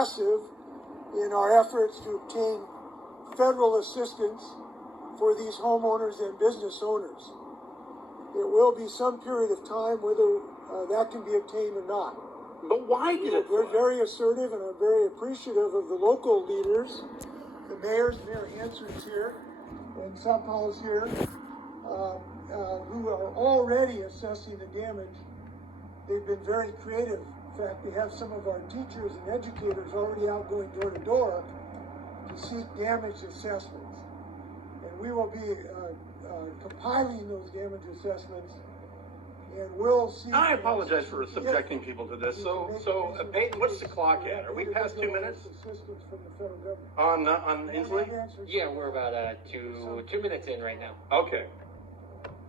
aggressive in our efforts to obtain federal assistance for these homeowners and business owners. It will be some period of time whether that can be obtained or not. But why did it? We're very assertive, and I'm very appreciative of the local leaders, the mayors, Mayor Hansard's here, and Sao Paulo's here, who are already assessing the damage. They've been very creative. In fact, they have some of our teachers and educators already out going door to door to seek damage assessments. And we will be compiling those damage assessments, and we'll see. I apologize for subjecting people to this. So Peyton, what's the clock at? Are we past 2 minutes? Assistance from the federal government. On Inslee? Yeah, we're about two minutes in right now. Okay.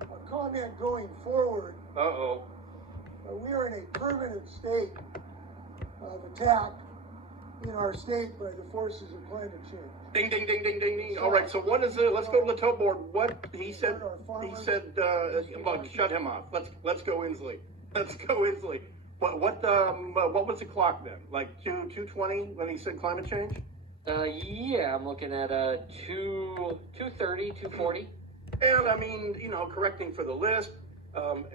A comment going forward. Uh-oh. We are in a permanent state of attack in our state by the forces of climate change. Ding, ding, ding, ding, ding, ding. All right, so what is it? Let's go to the top board. What he said, well, shut him off. Let's go Inslee. Let's go Inslee. What was the clock then? Like 2:20 when he said climate change? Yeah, I'm looking at 2:30, 2:40. And I mean, correcting for the list, I'm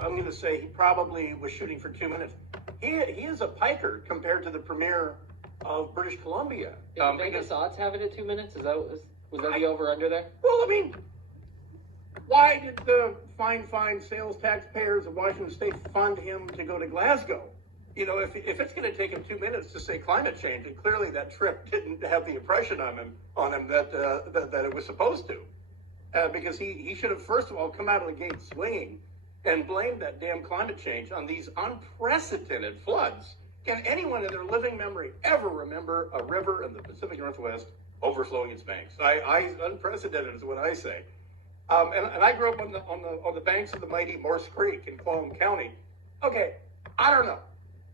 going to say he probably was shooting for 2 minutes. He is a piker compared to the premier of British Columbia. Did Vegas odds have it at 2 minutes? Was that the over under there? Well, I mean, why did the fine sales taxpayers of Washington State fund him to go to Glasgow? If it's going to take him 2 minutes to say climate change, and clearly that trip didn't have the impression on him that it was supposed to. Because he should have, first of all, come out of the gate swinging and blamed that damn climate change on these unprecedented floods. Can anyone in their living memory ever remember a river in the Pacific Northwest overflowing its banks? Unprecedented is what I say. And I grew up on the banks of the mighty Morse Creek in Clallam County. Okay, I don't know.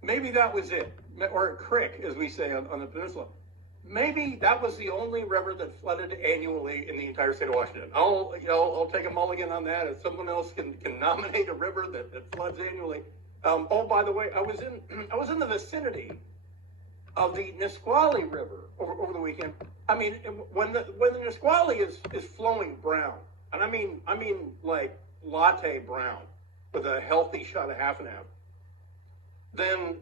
Maybe that was it, or crick, as we say on the peninsula. Maybe that was the only river that flooded annually in the entire state of Washington. I'll take a mulligan on that. If someone else can nominate a river that floods annually. Oh, by the way, I was in the vicinity of the Nisqually River over the weekend. I mean, when the Nisqually is flowing brown, and I mean like latte brown with a healthy shot of half and half, then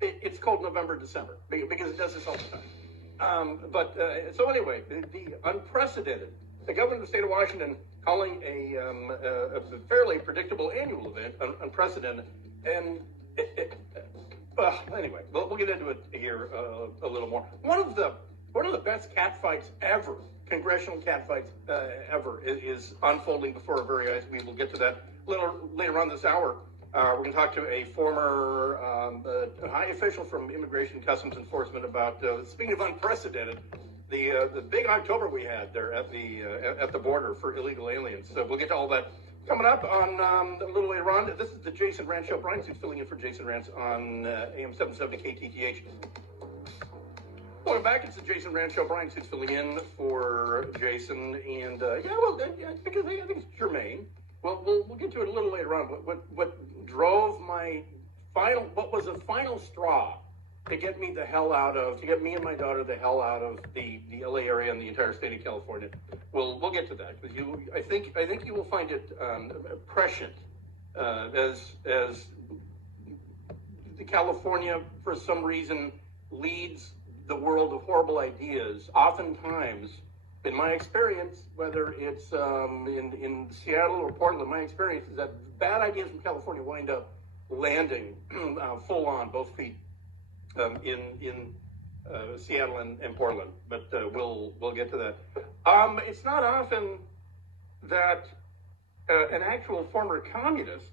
it's called November, December, because it does this all the time. So anyway, the unprecedented, the governor of the state of Washington calling a fairly predictable annual event unprecedented, and anyway, we'll get into it here a little more. One of the best catfights ever, congressional catfights ever, is unfolding before our very eyes. We will get to that a little later on this hour. We're going to talk to a former high official from Immigration and Customs Enforcement about, speaking of unprecedented, the big October we had there at the border for illegal aliens. So we'll get to all that coming up on a little later on. This is the Jason Rantz Show. Bryan filling in for Jason Rantz on AM 770 KTTH. Welcome back. It's the Jason Rantz Show. Bryan filling in for Jason, and because I think it's germane. Well, we'll get to it a little later on. What drove what was a final straw to get me and my daughter the hell out of the LA area and the entire state of California. We'll get to that because I think you will find it prescient as the California for some reason leads the world of horrible ideas. Oftentimes, in my experience, whether it's in Seattle or Portland, my experience is that bad ideas from California wind up landing full on, both feet, in Seattle and Portland. But we'll get to that. It's not often that an actual former communist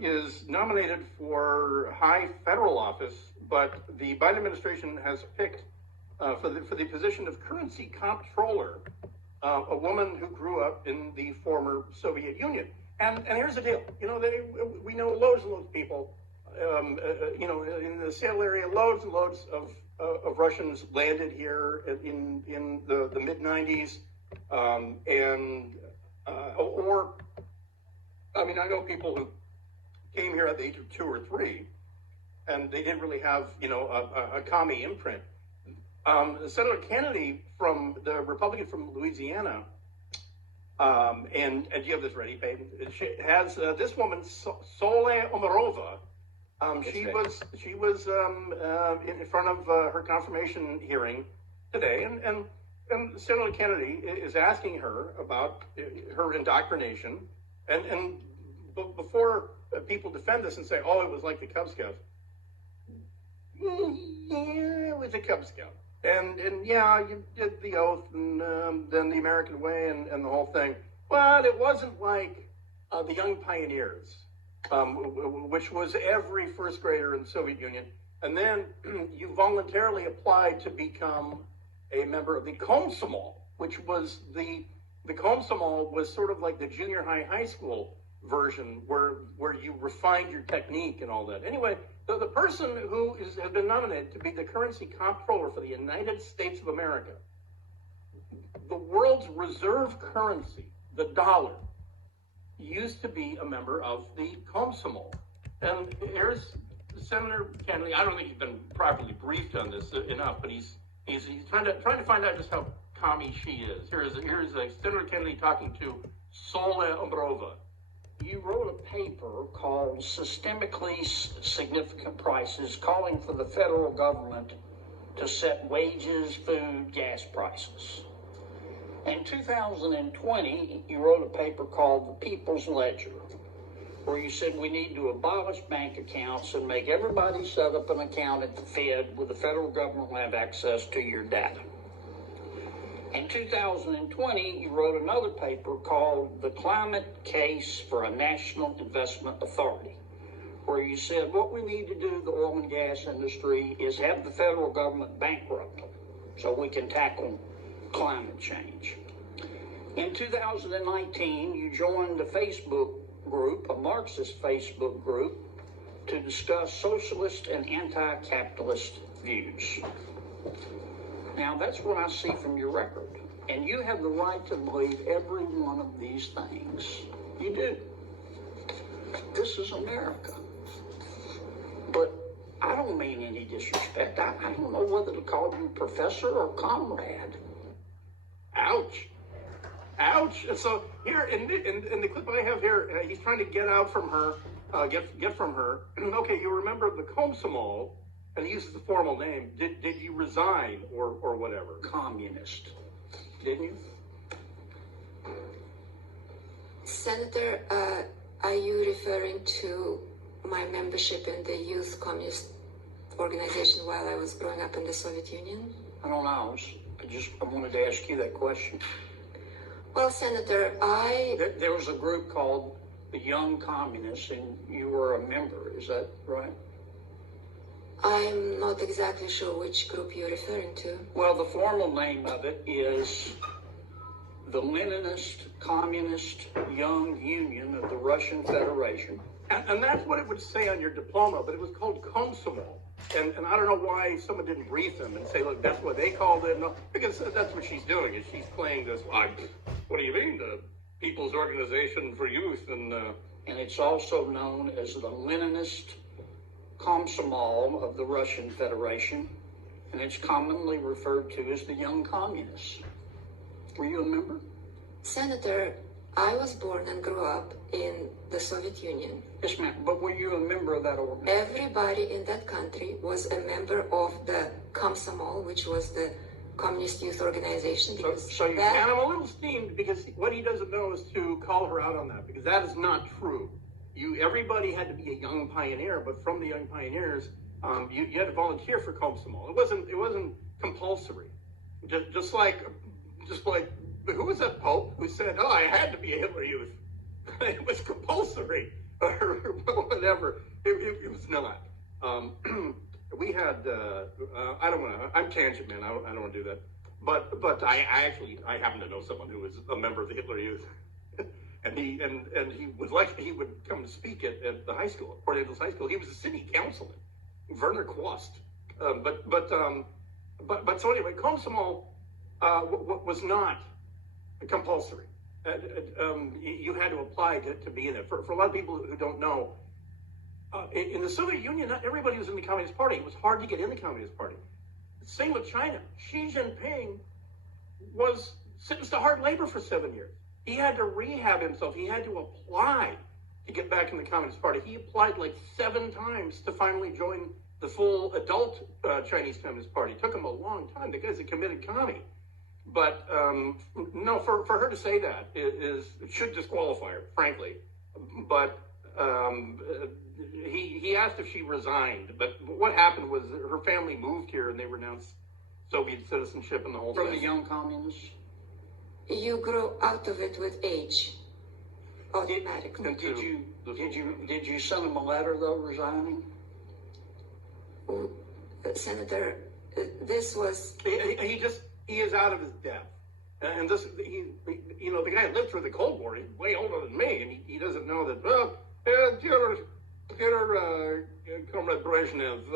is nominated for high federal office, but the Biden administration has picked for the position of currency comptroller, a woman who grew up in the former Soviet Union. And here's the deal. We know loads and loads of people, in the Seattle area, loads and loads of Russians landed here in the mid-90s. I know people who came here at the age of 2 or 3 and they didn't really have, a commie imprint. Senator Kennedy from the Republican from Louisiana, and you have this ready, Peyton. She has this woman, Sole Omarova. She was in front of her confirmation hearing today, and Senator Kennedy is asking her about her indoctrination, and before people defend this and say, "Oh, it was like the Cub Scouts," yeah, it was a Cub Scout. And yeah, you did the oath and then the American way and the whole thing. But it wasn't like the Young Pioneers, which was every first grader in the Soviet Union. And then you voluntarily applied to become a member of the Komsomol, which was the Komsomol was sort of like the junior high school version where you refined your technique and all that. Anyway, the person who has been nominated to be the currency comptroller for the United States of America, the world's reserve currency, the dollar, used to be a member of the Komsomol. And here's Senator Kennedy. I don't think he's been properly briefed on this enough, but he's trying to find out just how commie she is. Here's Senator Kennedy talking to Sole Omarova. You wrote a paper called Systemically Significant Prices, calling for the federal government to set wages, food, gas prices. In 2020, you wrote a paper called The People's Ledger, where you said we need to abolish bank accounts and make everybody set up an account at the Fed where the federal government will have access to your data. In 2020, you wrote another paper called The Climate Case for a National Investment Authority, where you said what we need to do to the oil and gas industry is have the federal government bankrupt so we can tackle climate change. In 2019, you joined a Facebook group, a Marxist Facebook group, to discuss socialist and anti-capitalist views. Now, that's what I see from your record. And you have the right to believe every one of these things. You do. This is America. But I don't mean any disrespect. I don't know whether to call you professor or comrade. Ouch. Ouch. And so here in the clip I have here, he's trying to get out from her, get from her. Okay, you remember the Komsomol, and he uses the formal name. Did you resign or whatever? Communist. Didn't you? Senator, are you referring to my membership in the Youth Communist Organization while I was growing up in the Soviet Union? I don't know. I wanted to ask you that question. Well, Senator, There was a group called the Young Communists, and you were a member. Is that right? I'm not exactly sure which group you're referring to. Well, the formal name of it is the Leninist Communist Young Union of the Russian Federation. And that's what it would say on your diploma, but it was called Komsomol. And I don't know why someone didn't brief them and say, look, that's what they called it. No, because that's what she's doing, is she's playing this, what do you mean, the People's Organization for Youth? And it's also known as the Leninist Komsomol of the Russian Federation, and it's commonly referred to as the Young Communists. Were you a member? Senator, I was born and grew up in the Soviet Union. Yes, ma'am. But were you a member of that organization? Everybody in that country was a member of the Komsomol, which was the Communist Youth Organization. So and I'm a little steamed because what he doesn't know is to call her out on that, because that is not true. Everybody had to be a young pioneer, but from the young pioneers, you had to volunteer for Komsomol. It wasn't compulsory. Just like who was that Pope who said, "Oh, I had to be a Hitler Youth"? It was compulsory or whatever. It was not. We had. I don't want to. I'm tangent man. I don't want to do that. But I happen to know someone who was a member of the Hitler Youth. And he was like, he would come to speak at the high school, Port Angeles High School. He was a city councilman, Werner Quast. But so anyway, Komsomol was not compulsory. You had to apply to be in it. For a lot of people who don't know, In the Soviet Union, not everybody was in the Communist Party. It was hard to get in the Communist Party. Same with China. Xi Jinping was sentenced to hard labor for 7 years. He had to rehab himself. He had to apply to get back in the Communist Party. He applied like 7 times to finally join the full adult Chinese Communist Party. It took him a long time. The guy's a committed commie. But no, for her to say that it should disqualify her, frankly. But he asked if she resigned. But what happened was her family moved here and they renounced Soviet citizenship and the whole From the thing. young communists? You grow out of it with age, automatically. Did you send him a letter though, resigning? Senator, this was He is out of his depth. And this, the guy lived through the Cold War. He's way older than me, and he doesn't know that. Dear Comrade Brezhnev,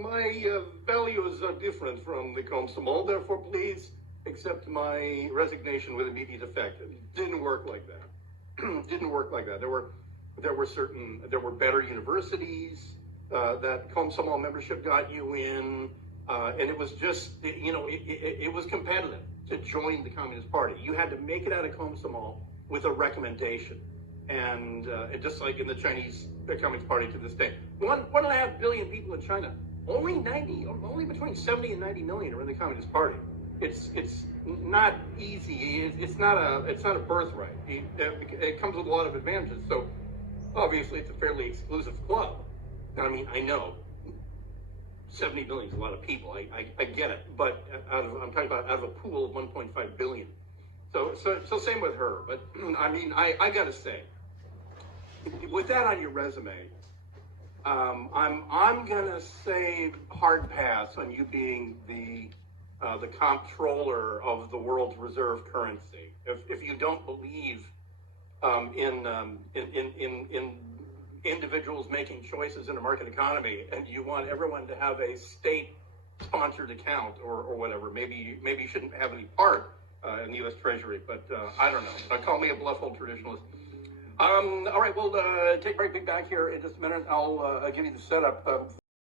my values are different from the Komsomol. Therefore, please accept my resignation with immediate effect. It didn't work like that. Didn't work like that. There were better universities that Komsomol membership got you in, and it was just, it was competitive to join the Communist Party. You had to make it out of Komsomol with a recommendation. And just like in the Chinese Communist Party to this day, 1.5 billion people in China, only between 70 and 90 million are in the Communist Party. It's not easy. It's not a birthright. It comes with a lot of advantages. So obviously it's a fairly exclusive club. I mean, I know 70 million is a lot of people. I get it, but I'm talking about out of a pool of 1.5 billion. So same with her. But I mean, I gotta say, with that on your resume, I'm gonna say hard pass on you being the comptroller of the world's reserve currency. If you don't believe in individuals making choices in a market economy, and you want everyone to have a state-sponsored account or whatever, maybe you shouldn't have any part in the U.S. Treasury. But I don't know. Call me a bluff old traditionalist. All right, we'll take a break. Be back here in just a minute. I'll give you the setup.